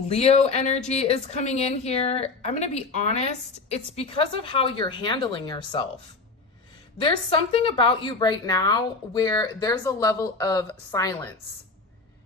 Leo energy is coming in here. I'm going to be honest, it's because of how you're handling yourself. There's something about you right now where there's a level of silence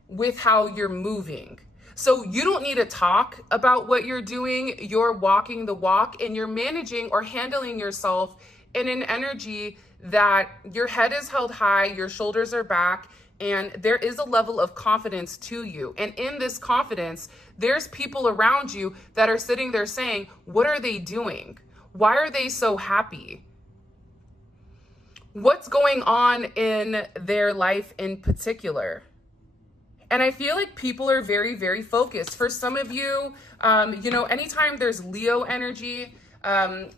with how you're moving. So you don't need to talk about what you're doing. You're walking the walk and you're managing or handling yourself in an energy that your head is held high, your shoulders are back, and there is a level of confidence to you. And in this confidence, there's people around you that are sitting there saying, what are they doing? Why are they so happy? What's going on in their life in particular? And I feel like people are very, very focused. For some of you, anytime there's Leo energy,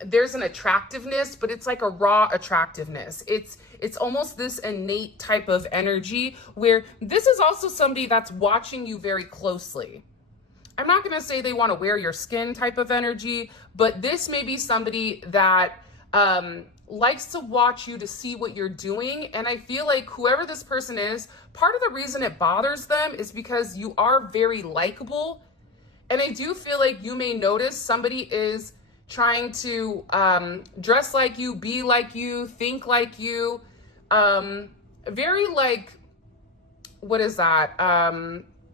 there's an attractiveness, but it's like a raw attractiveness. It's almost this innate type of energy where this is also somebody that's watching you very closely. I'm not going to say they want to wear your skin type of energy, but this may be somebody that likes to watch you to see what you're doing. And I feel like whoever this person is, part of the reason it bothers them is because you are very likable. And I do feel like you may notice somebody is trying to dress like you, be like you, think like you. Very like, what is that?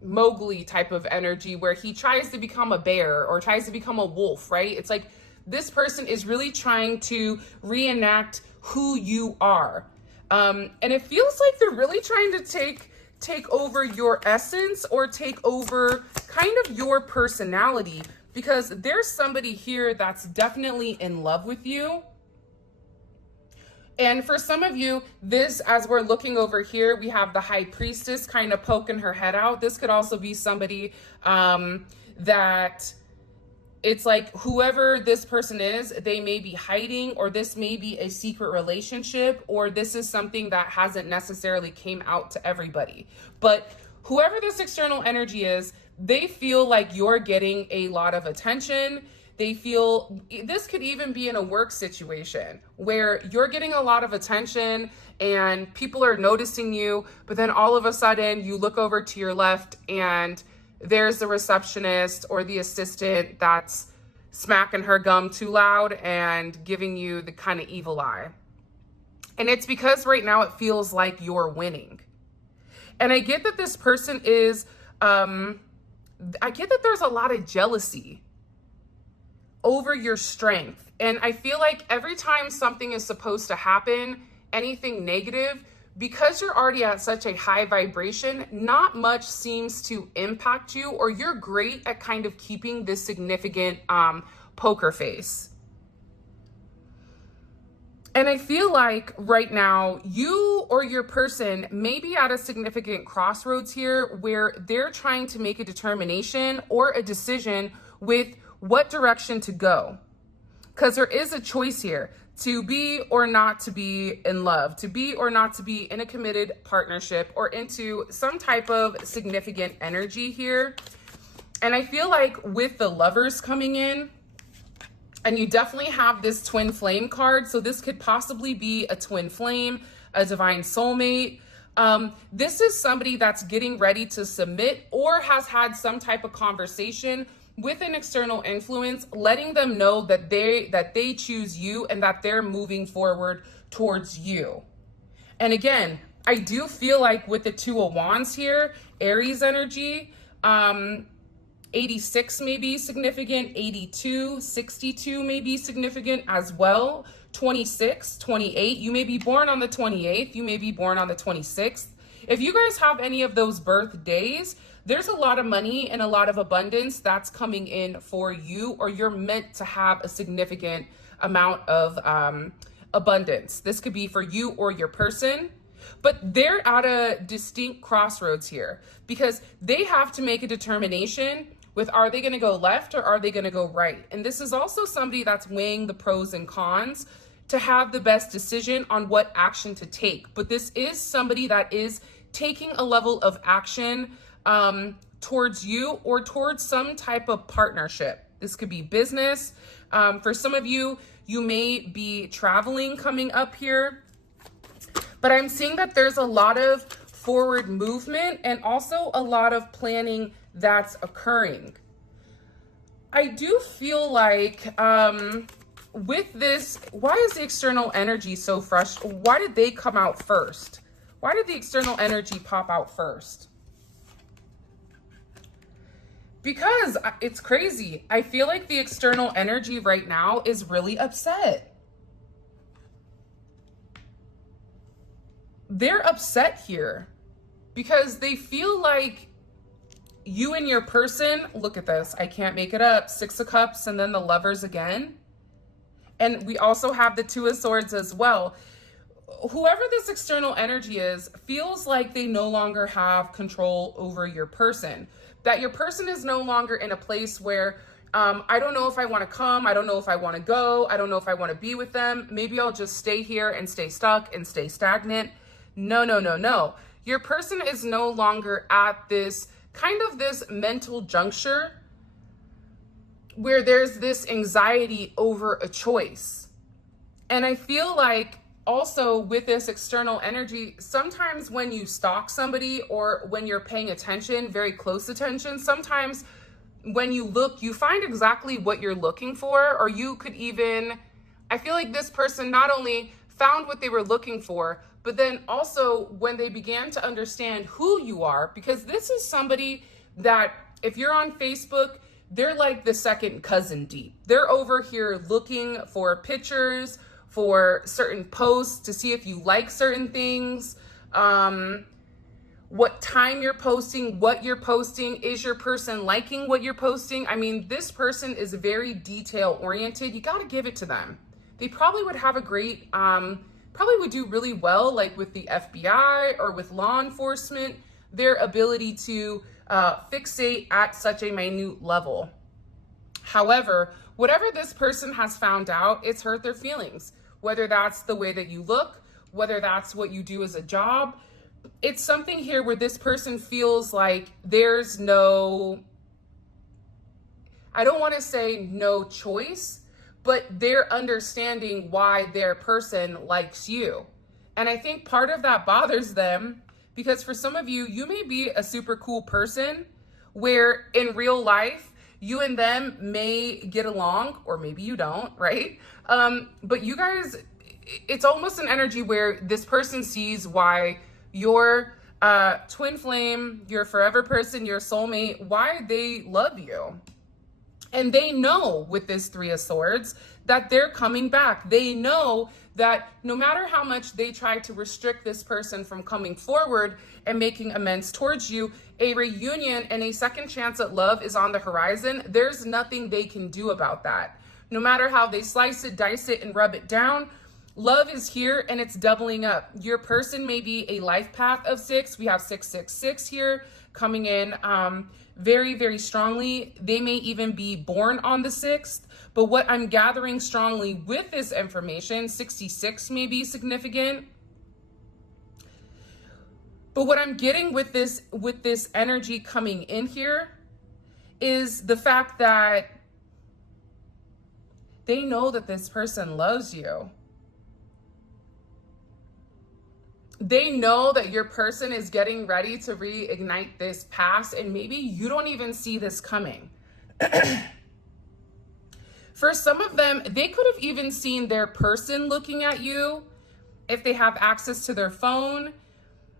Mowgli type of energy where he tries to become a bear or tries to become a wolf, right? It's like this person is really trying to reenact who you are. And it feels like they're really trying to take over your essence or take over kind of your personality, because there's somebody here that's definitely in love with you. And for some of you, this, as we're looking over here, we have the high priestess kind of poking her head out. This could also be somebody that it's like whoever this person is, they may be hiding, or this may be a secret relationship, or this is something that hasn't necessarily came out to everybody. But whoever this external energy is, they feel like you're getting a lot of attention. They feel this could even be in a work situation where you're getting a lot of attention and people are noticing you, but then all of a sudden you look over to your left and there's the receptionist or the assistant that's smacking her gum too loud and giving you the kind of evil eye. And it's because right now it feels like you're winning. And I get that this person is, I get that there's a lot of jealousy over your strength. And I feel like every time something is supposed to happen, anything negative, because you're already at such a high vibration, not much seems to impact you, or you're great at kind of keeping this significant poker face. And I feel like right now, you or your person may be at a significant crossroads here where they're trying to make a determination or a decision with what direction to go. Because there is a choice here to be or not to be in love, to be or not to be in a committed partnership or into some type of significant energy here. And I feel like with the Lovers coming in, and you definitely have this twin flame card. So this could possibly be a twin flame, a divine soulmate. This is somebody that's getting ready to submit or has had some type of conversation with an external influence, letting them know that they choose you and that they're moving forward towards you. And again, I do feel like with the Two of Wands here, Aries energy, 86 may be significant, 82, 62 may be significant as well, 26, 28. You may be born on the 28th, you may be born on the 26th. If you guys have any of those birthdays, there's a lot of money and a lot of abundance that's coming in for you, or you're meant to have a significant amount of abundance. This could be for you or your person, but they're at a distinct crossroads here because they have to make a determination with, are they going to go left or are they going to go right? And this is also somebody that's weighing the pros and cons to have the best decision on what action to take. But this is somebody that is taking a level of action towards you or towards some type of partnership. This could be business. For some of you, you may be traveling coming up here, but I'm seeing that there's a lot of forward movement and also a lot of planning that's occurring. I do feel like with this, why is the external energy so frustrated? Why did they come out first? Why did the external energy pop out first? Because it's crazy. I feel like the external energy right now is really upset. They're upset here because they feel like you and your person, look at this, I can't make it up, 6 of Cups and then the Lovers again. And we also have the 2 of Swords as well. Whoever this external energy is feels like they no longer have control over your person. That your person is no longer in a place where I don't know if I want to come. I don't know if I want to go. I don't know if I want to be with them. Maybe I'll just stay here and stay stuck and stay stagnant. No, no, no, no. Your person is no longer at this kind of this mental juncture where there's this anxiety over a choice. And I feel like also with this external energy, sometimes when you stalk somebody or when you're paying attention, very close attention, sometimes when you look, you find exactly what you're looking for, or you could even, I feel like this person not only found what they were looking for, but then also when they began to understand who you are, because this is somebody that if you're on Facebook, they're like the second cousin deep. They're over here looking for pictures, for certain posts to see if you like certain things, what time you're posting, what you're posting, is your person liking what you're posting? I mean, this person is very detail oriented. You got to give it to them. They probably would have a great, probably would do really well, like with the FBI or with law enforcement, their ability to fixate at such a minute level. However, whatever this person has found out, it's hurt their feelings. Whether that's the way that you look, whether that's what you do as a job, it's something here where this person feels like there's no, I don't want to say no choice, but they're understanding why their person likes you. And I think part of that bothers them because for some of you, you may be a super cool person where in real life, you and them may get along, or maybe you don't, right? But you guys, it's almost an energy where this person sees why your twin flame, your forever person, your soulmate, why they love you. And they know with this 3 of Swords that they're coming back. They know that no matter how much they try to restrict this person from coming forward and making amends towards you, a reunion and a second chance at love is on the horizon. There's nothing they can do about that. No matter how they slice it, dice it, and rub it down, love is here and it's doubling up. Your person may be a life path of 6. We have 666 here coming in very, very strongly. They may even be born on the 6th. But what I'm gathering strongly with this information, 66 may be significant. But what I'm getting with this energy coming in here is the fact that they know that this person loves you. They know that your person is getting ready to reignite this past, and maybe you don't even see this coming. For some of them, they could have even seen their person looking at you if they have access to their phone.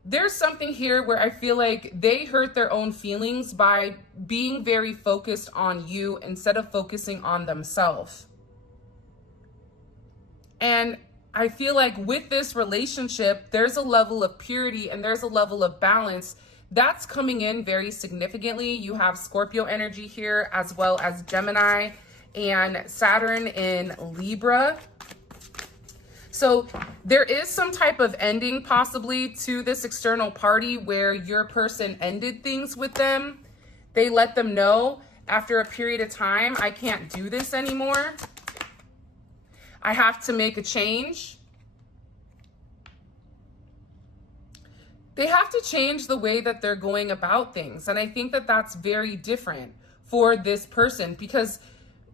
There's something here where I feel like they hurt their own feelings by being very focused on you instead of focusing on themselves. And I feel like with this relationship, there's a level of purity and there's a level of balance that's coming in very significantly. You have Scorpio energy here as well as Gemini and Saturn in Libra. So there is some type of ending possibly to this external party where your person ended things with them. They let them know after a period of time, I can't do this anymore. I have to make a change. They have to change the way that they're going about things. And I think that that's very different for this person, because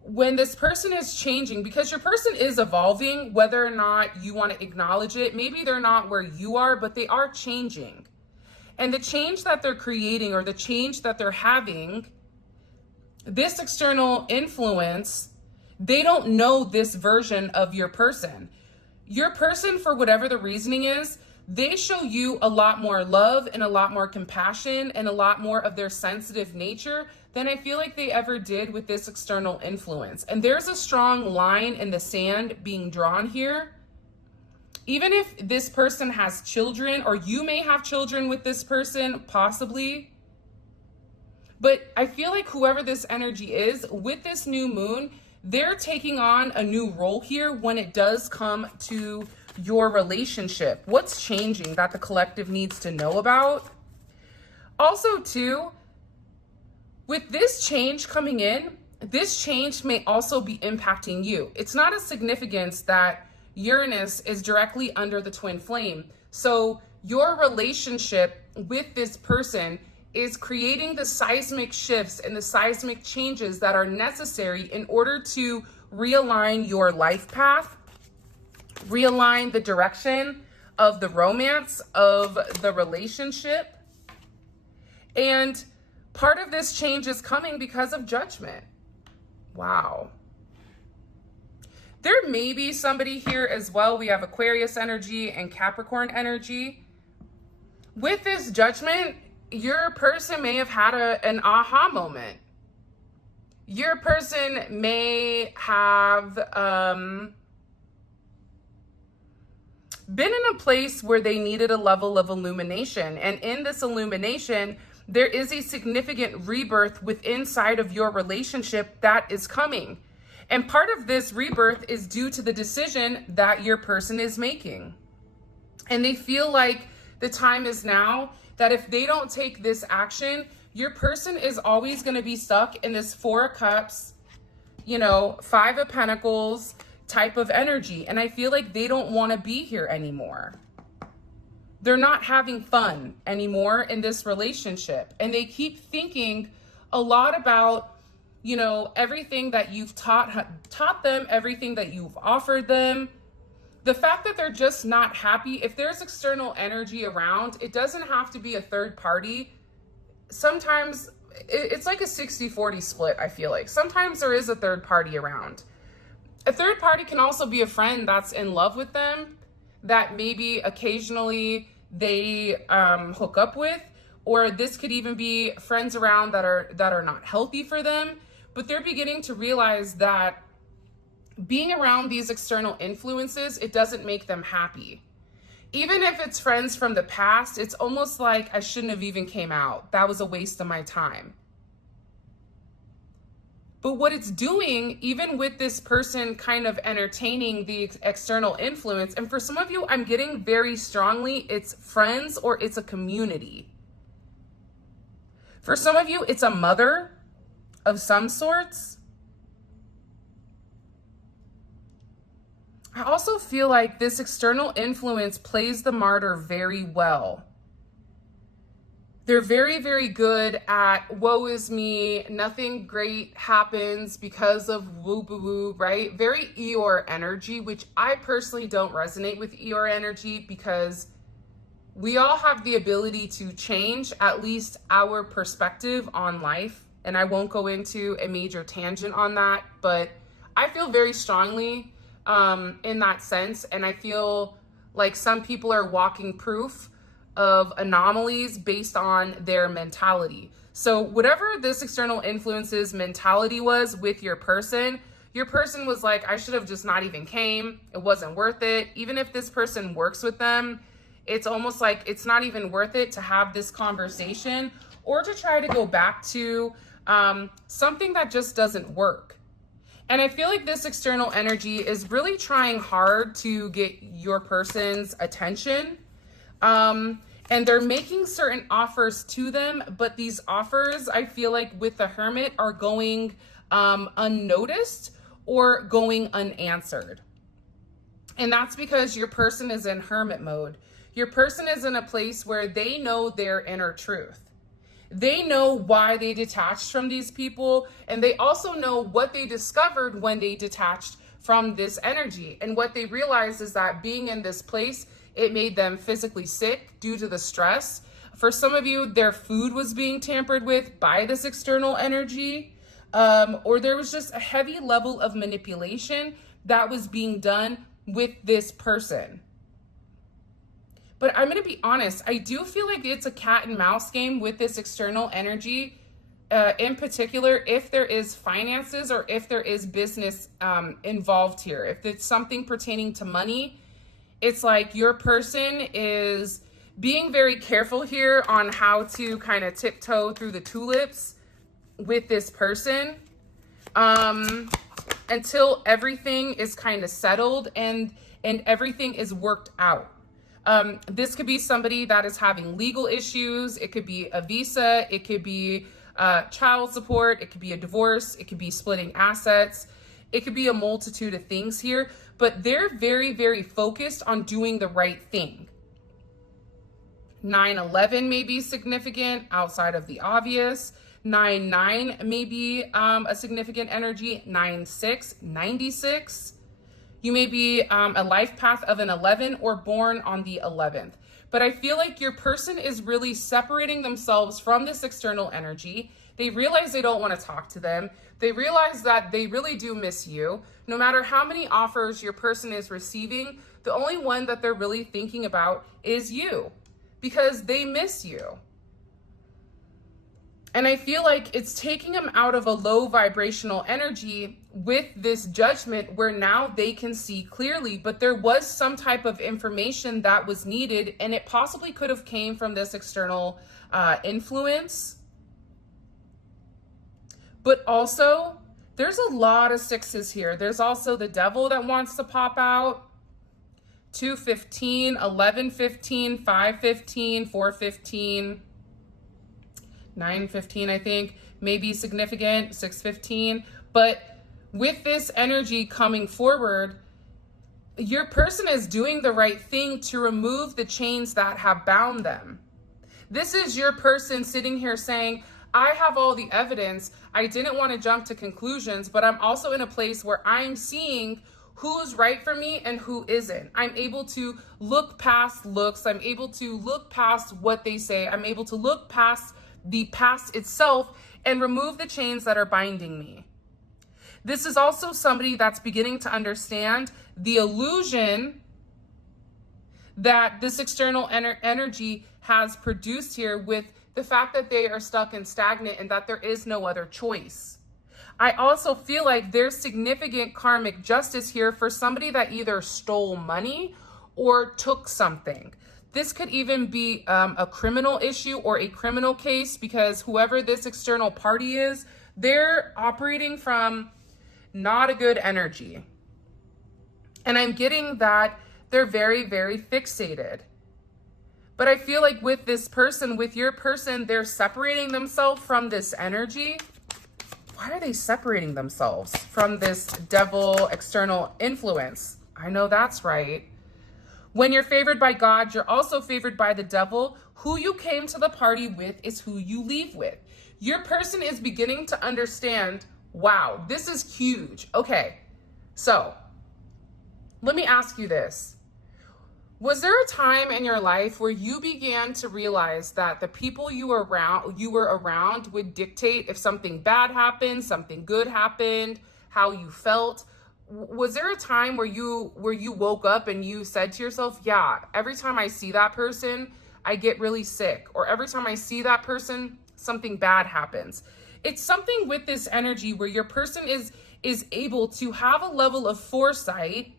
when this person is changing, because your person is evolving, whether or not you want to acknowledge it, maybe they're not where you are, but they are changing. And the change that they're creating or the change that they're having this external influence, they don't know this version of your person. Your person, for whatever the reasoning is, they show you a lot more love and a lot more compassion and a lot more of their sensitive nature than I feel like they ever did with this external influence. And there's a strong line in the sand being drawn here. Even if this person has children, or you may have children with this person, possibly. But I feel like whoever this energy is, with this new moon, they're taking on a new role here when it does come to your relationship. What's changing that the collective needs to know about? Also, too, with this change coming in, this change may also be impacting you. It's not a significance that Uranus is directly under the twin flame. So your relationship with this person is creating the seismic shifts and the seismic changes that are necessary in order to realign your life path, realign the direction of the romance of the relationship. And part of this change is coming because of judgment. Wow. There may be somebody here as well. We have Aquarius energy and Capricorn energy. With this judgment, your person may have had an aha moment. Your person may have been in a place where they needed a level of illumination. And in this illumination, there is a significant rebirth within inside of your relationship that is coming. And part of this rebirth is due to the decision that your person is making. And they feel like the time is now, that if they don't take this action, your person is always going to be stuck in this Four of Cups, you know, Five of Pentacles type of energy. And I feel like they don't want to be here anymore. They're not having fun anymore in this relationship. And they keep thinking a lot about, you know, everything that you've taught them, everything that you've offered them. The fact that they're just not happy, if there's external energy around, it doesn't have to be a third party. Sometimes it's like a 60-40 split, I feel like. Sometimes there is a third party around. A third party can also be a friend that's in love with them, that maybe occasionally they hook up with, or this could even be friends around that are not healthy for them. But they're beginning to realize that being around these external influences, it doesn't make them happy. Even if it's friends from the past, it's almost like I shouldn't have even came out. That was a waste of my time. But what it's doing, even with this person kind of entertaining the external influence, and for some of you, I'm getting very strongly, it's friends or it's a community. For some of you, it's a mother of some sorts. I also feel like this external influence plays the martyr very well. They're very, very good at woe is me, nothing great happens because of woo-boo-woo, right? Very Eeyore energy, which I personally don't resonate with Eeyore energy because we all have the ability to change at least our perspective on life. And I won't go into a major tangent on that, but I feel very strongly in that sense. And I feel like some people are walking proof of anomalies based on their mentality. So whatever this external influence's mentality was with your person was like, I should have just not even came. It wasn't worth it. Even if this person works with them, it's almost like it's not even worth it to have this conversation or to try to go back to something that just doesn't work. And I feel like this external energy is really trying hard to get your person's attention. And they're making certain offers to them, but these offers, I feel like with the Hermit, are going unnoticed or going unanswered. And that's because your person is in Hermit mode. Your person is in a place where they know their inner truth. They know why they detached from these people, and they also know what they discovered when they detached from this energy. And what they realized is that being in this place, it made them physically sick due to the stress. For some of you, their food was being tampered with by this external energy. or there was just a heavy level of manipulation that was being done with this person. But I'm going to be honest, I do feel like it's a cat and mouse game with this external energy, in particular, if there is finances or if there is business involved here. If it's something pertaining to money, it's like your person is being very careful here on how to kind of tiptoe through the tulips with this person until everything is kind of settled and everything is worked out. This could be somebody that is having legal issues. It could be a visa. It could be child support. It could be a divorce. It could be splitting assets. It could be a multitude of things here, but they're very, very focused on doing the right thing. 9/11 may be significant outside of the obvious. 9/9 may be a significant energy. 9/6, 96. You may be a life path of an 11 or born on the 11th. But I feel like your person is really separating themselves from this external energy. They realize they don't want to talk to them. They realize that they really do miss you. No matter how many offers your person is receiving, the only one that they're really thinking about is you, because they miss you. And I feel like it's taking them out of a low vibrational energy with this judgment where now they can see clearly, but there was some type of information that was needed, and it possibly could have came from this external influence. But also, there's a lot of sixes here. There's also the devil that wants to pop out. 215, 1115, 515, 415. 915, I think, may be significant, 615. But with this energy coming forward, your person is doing the right thing to remove the chains that have bound them. This is your person sitting here saying, I have all the evidence. I didn't want to jump to conclusions, but I'm also in a place where I'm seeing who's right for me and who isn't. I'm able to look past looks. I'm able to look past what they say. I'm able to look past the past itself and remove the chains that are binding me. This is also somebody that's beginning to understand the illusion that this external energy has produced here with the fact that they are stuck and stagnant and that there is no other choice. I also feel like there's significant karmic justice here for somebody that either stole money or took something. This could even be a criminal issue or a criminal case, because whoever this external party is, they're operating from not a good energy. And I'm getting that they're very, very fixated. But I feel like with this person, with your person, they're separating themselves from this energy. Why are they separating themselves from this devil external influence? I know that's right. When you're favored by God, you're also favored by the devil. Who you came to the party with is who you leave with. Your person is beginning to understand, wow, this is huge. Okay, so let me ask you this. Was there a time in your life where you began to realize that the people you were around would dictate if something bad happened, something good happened, how you felt? Was there a time where you woke up and you said to yourself, yeah, every time I see that person, I get really sick, or every time I see that person, something bad happens? It's something with this energy where your person is able to have a level of foresight,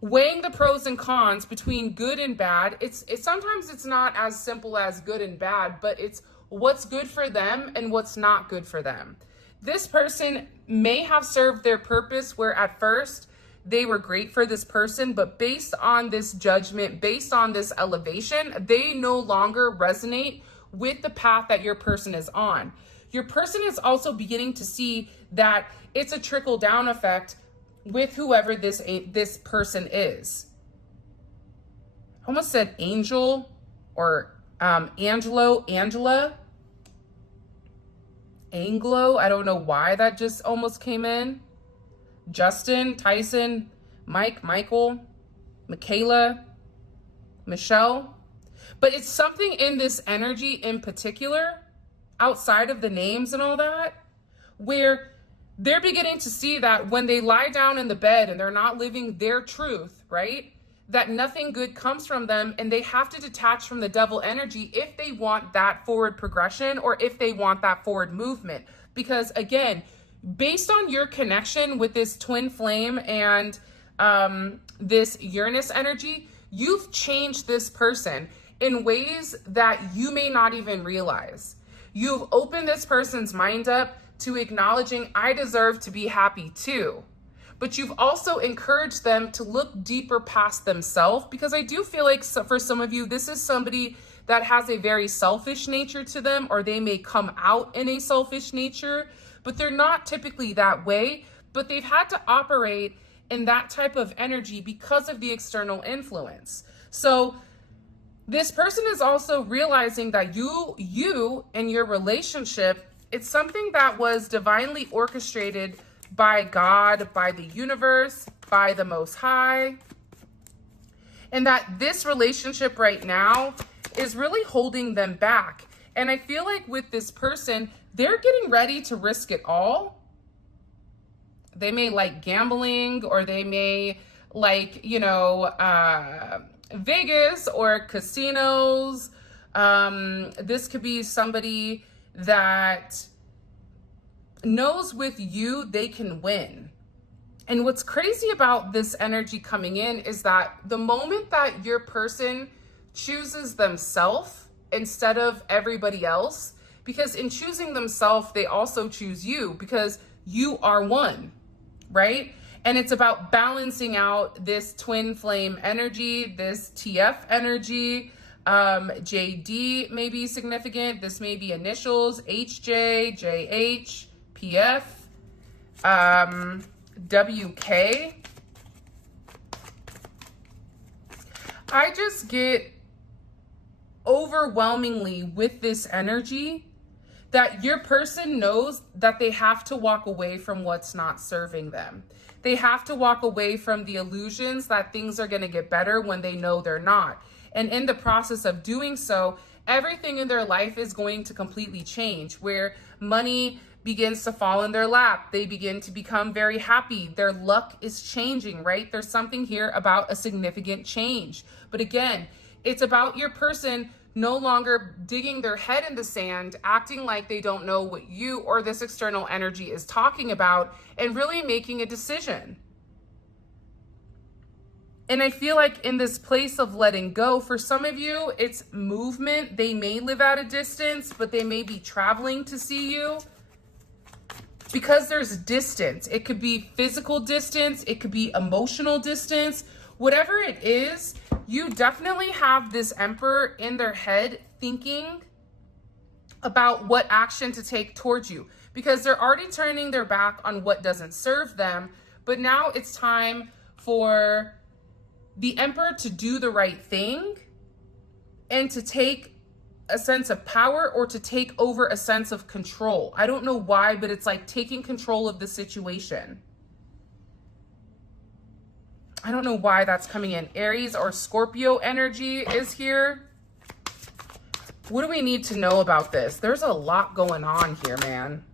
weighing the pros and cons between good and bad. It's sometimes it's not as simple as good and bad, but it's what's good for them and what's not good for them. This person may have served their purpose where at first they were great for this person, but based on this judgment, based on this elevation, they no longer resonate with the path that your person is on. Your person is also beginning to see that it's a trickle down effect with whoever this person is. I almost said angel or Angela. Anglo, I don't know why that just almost came in. Justin, Tyson, Mike, Michael, Michaela, Michelle. But it's something in this energy in particular, outside of the names and all that, where they're beginning to see that when they lie down in the bed and they're not living their truth, right? That nothing good comes from them, and they have to detach from the devil energy if they want that forward progression or if they want that forward movement. Because again, based on your connection with this twin flame and this Uranus energy, you've changed this person in ways that you may not even realize. You've opened this person's mind up to acknowledging, I deserve to be happy too. But you've also encouraged them to look deeper past themselves, because I do feel like for some of you, this is somebody that has a very selfish nature to them, or they may come out in a selfish nature, but they're not typically that way, but they've had to operate in that type of energy because of the external influence. So this person is also realizing that you and your relationship, it's something that was divinely orchestrated by God, by the universe, by the Most High. And that this relationship right now is really holding them back. And I feel like with this person, they're getting ready to risk it all. They may like gambling, or they may like, Vegas or casinos. This could be somebody that knows with you they can win. And what's crazy about this energy coming in is that the moment that your person chooses themselves instead of everybody else, because in choosing themselves, they also choose you, because you are one, right? And it's about balancing out this twin flame energy, this TF energy. JD may be significant. This may be initials, HJ, JH, PF, WK. I just get overwhelmingly with this energy that your person knows that they have to walk away from what's not serving them. They have to walk away from the illusions that things are going to get better when they know they're not. And in the process of doing so, everything in their life is going to completely change, where money begins to fall in their lap. They begin to become very happy. Their luck is changing, right? There's something here about a significant change. But again, it's about your person no longer digging their head in the sand, acting like they don't know what you or this external energy is talking about, and really making a decision. And I feel like in this place of letting go, for some of you, it's movement. They may live at a distance, but they may be traveling to see you, because there's distance. It could be physical distance. It could be emotional distance. Whatever it is, you definitely have this emperor in their head thinking about what action to take towards you, because they're already turning their back on what doesn't serve them. But now it's time for the emperor to do the right thing and to take a sense of power, or to take over a sense of control. I don't know why, but it's like taking control of the situation. I don't know why that's coming in. Aries or Scorpio energy is here. What do we need to know about this? There's a lot going on here, man.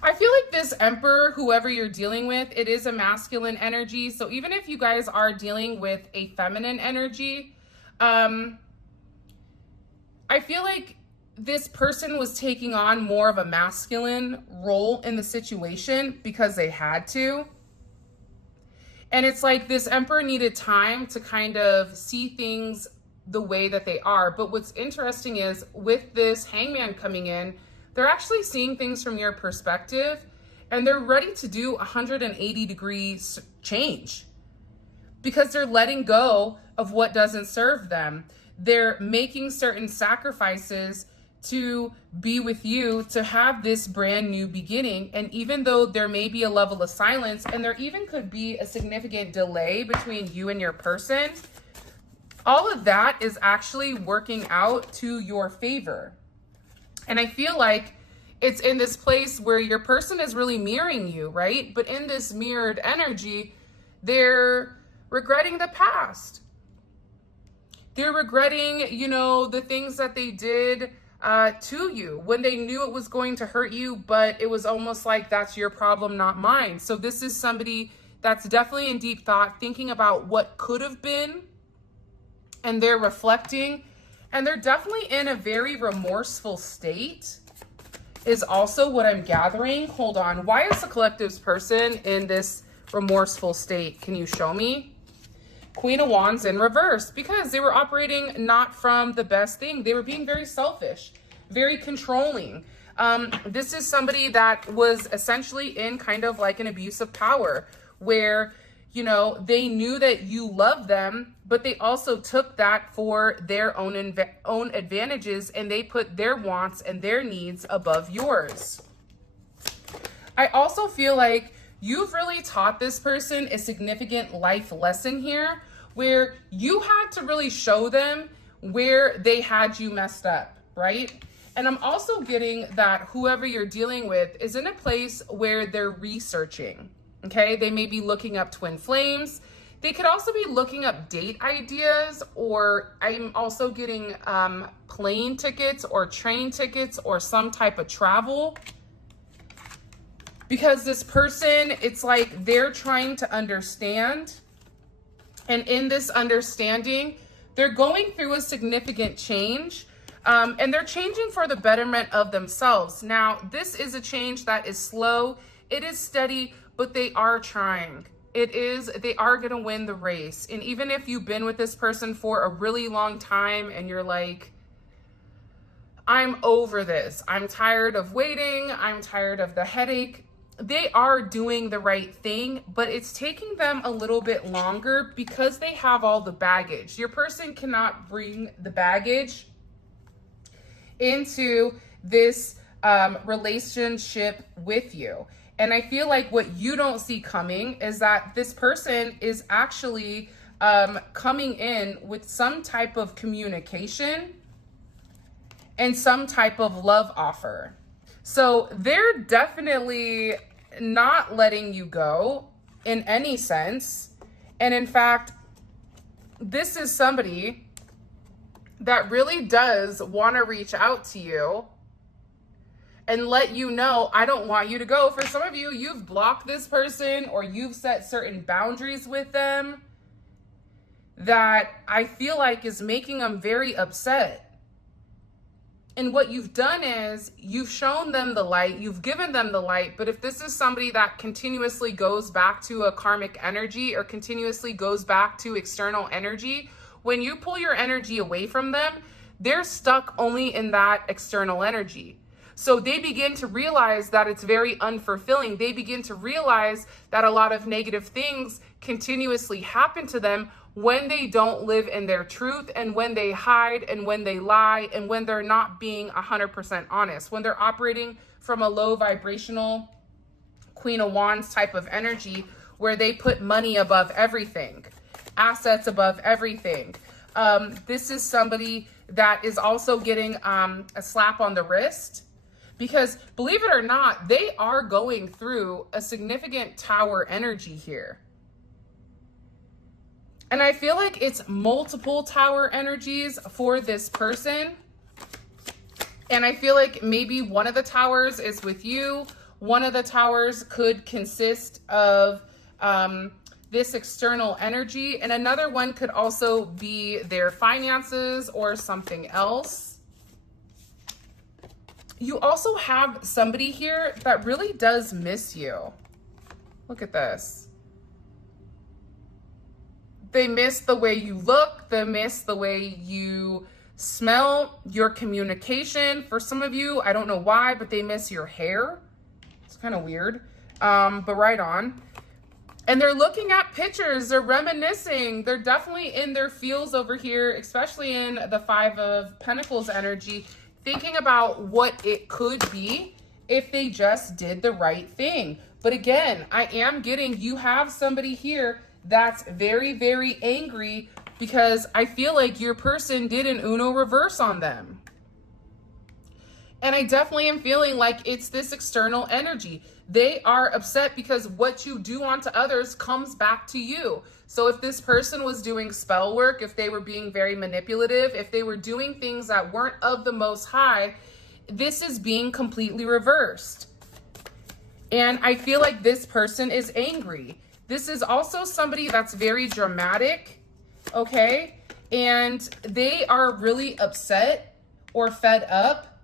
I feel like this emperor, whoever you're dealing with, it is a masculine energy. So even if you guys are dealing with a feminine energy, I feel like this person was taking on more of a masculine role in the situation because they had to. And it's like this emperor needed time to kind of see things the way that they are. But what's interesting is with this hangman coming in, they're actually seeing things from your perspective, and they're ready to do 180 degrees change, because they're letting go of what doesn't serve them. They're making certain sacrifices to be with you, to have this brand new beginning. And even though there may be a level of silence, and there even could be a significant delay between you and your person, all of that is actually working out to your favor. And I feel like it's in this place where your person is really mirroring you, right? But in this mirrored energy, they're regretting the past. They're regretting, the things that they did to you when they knew it was going to hurt you, but it was almost like that's your problem, not mine. So this is somebody that's definitely in deep thought, thinking about what could have been, and they're reflecting, and they're definitely in a very remorseful state is also what I'm gathering. Hold on. Why is the collective's person in this remorseful state? Can you show me? Queen of Wands in reverse, because they were operating not from the best thing. They were being very selfish, very controlling. This is somebody that was essentially in kind of like an abuse of power where, you know, they knew that you loved them, but they also took that for their own advantages, and they put their wants and their needs above yours. I also feel like you've really taught this person a significant life lesson here, where you had to really show them where they had you messed up, right? And I'm also getting that whoever you're dealing with is in a place where they're researching, okay? They may be looking up twin flames. They could also be looking up date ideas, or I'm also getting plane tickets or train tickets or some type of travel. Because this person, it's like they're trying to understand. And in this understanding, they're going through a significant change, and they're changing for the betterment of themselves. Now, this is a change that is slow. It is steady, but they are trying. They are going to win the race. And even if you've been with this person for a really long time and you're like, I'm over this, I'm tired of waiting, I'm tired of the headache, they are doing the right thing, but it's taking them a little bit longer because they have all the baggage. Your person cannot bring the baggage into this relationship with you. And I feel like what you don't see coming is that this person is actually coming in with some type of communication and some type of love offer. So they're definitely not letting you go in any sense. And in fact, this is somebody that really does want to reach out to you and let you know, I don't want you to go. For some of you, you've blocked this person or you've set certain boundaries with them that I feel like is making them very upset. And what you've done is you've shown them the light, you've given them the light. But if this is somebody that continuously goes back to a karmic energy or continuously goes back to external energy, when you pull your energy away from them, they're stuck only in that external energy. So they begin to realize that it's very unfulfilling. They begin to realize that a lot of negative things continuously happen to them when they don't live in their truth, and when they hide, and when they lie, and when they're not being 100% honest, when they're operating from a low vibrational Queen of Wands type of energy where they put money above everything, assets above everything. This is somebody that is also getting a slap on the wrist, because believe it or not, they are going through a significant tower energy here. And I feel like it's multiple tower energies for this person. And I feel like maybe one of the towers is with you. One of the towers could consist of this external energy. And another one could also be their finances or something else. You also have somebody here that really does miss you. Look at this. They miss the way you look. They miss the way you smell, your communication. For some of you, I don't know why, but they miss your hair. It's kind of weird, but right on. And they're looking at pictures. They're reminiscing. They're definitely in their feels over here, especially in the Five of Pentacles energy, thinking about what it could be if they just did the right thing. But again, I am getting, you have somebody here that's very, very angry because I feel like your person did an Uno reverse on them. And I definitely am feeling like it's this external energy. They are upset because what you do onto others comes back to you. So if this person was doing spell work, if they were being very manipulative, if they were doing things that weren't of the most high, this is being completely reversed. And I feel like this person is angry. This is also somebody that's very dramatic, okay? And they are really upset or fed up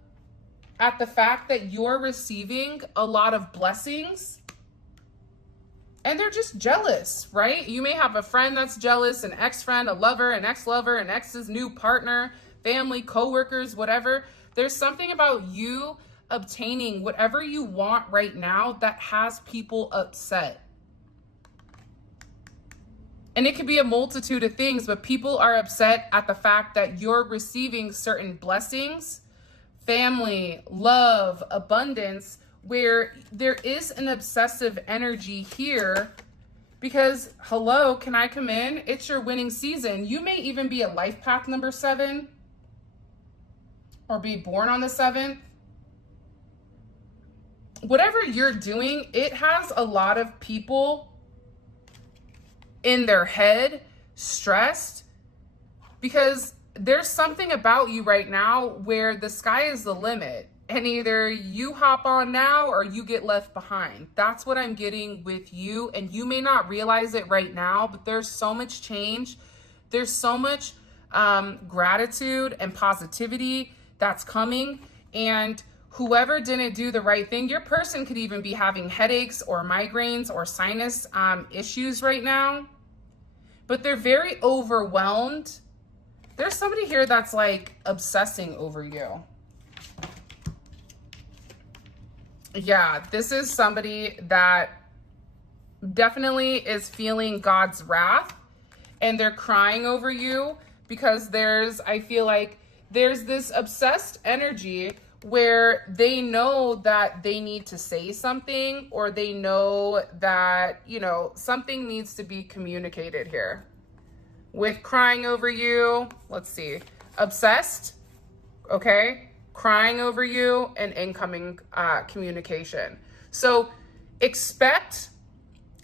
at the fact that you're receiving a lot of blessings, and they're just jealous, right? You may have a friend that's jealous, an ex-friend, a lover, an ex-lover, an ex's new partner, family, co-workers, whatever. There's something about you obtaining whatever you want right now that has people upset. And it could be a multitude of things, but people are upset at the fact that you're receiving certain blessings, family, love, abundance, where there is an obsessive energy here because, hello, can I come in? It's your winning season. You may even be a life path number 7 or be born on the 7th. Whatever you're doing, it has a lot of people in their head stressed because there's something about you right now where the sky is the limit, and either you hop on now or you get left behind. That's what I'm getting with you, and you may not realize it right now, but there's so much change. There's so much gratitude and positivity that's coming, and whoever didn't do the right thing, your person could even be having headaches or migraines or sinus issues right now, but they're very overwhelmed. There's somebody here that's like obsessing over you. Yeah, this is somebody that definitely is feeling God's wrath, and they're crying over you because I feel like there's this obsessed energy where they know that they need to say something, or they know that, you know, something needs to be communicated here. With crying over you, let's see, obsessed, okay, crying over you, and incoming communication. So expect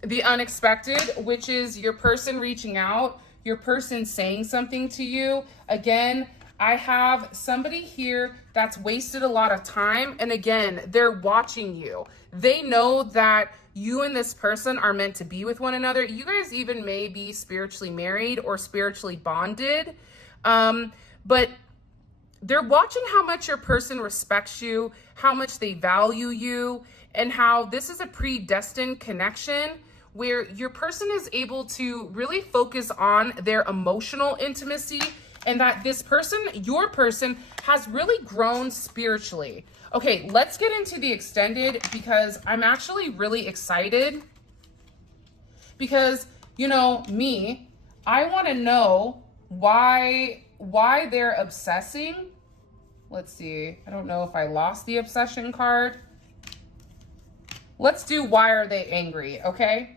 the unexpected, which is your person reaching out, your person saying something to you. Again, I have somebody here that's wasted a lot of time, and again, they're watching you. They know that you and this person are meant to be with one another. You guys even may be spiritually married or spiritually bonded, but they're watching how much your person respects you, how much they value you, and how this is a predestined connection where your person is able to really focus on their emotional intimacy, and that this person, your person, has really grown spiritually. Okay, let's get into the extended because I'm actually really excited because, you know, me, I want to know why they're obsessing. Let's see. I don't know if I lost the obsession card. Let's do why are they angry, okay?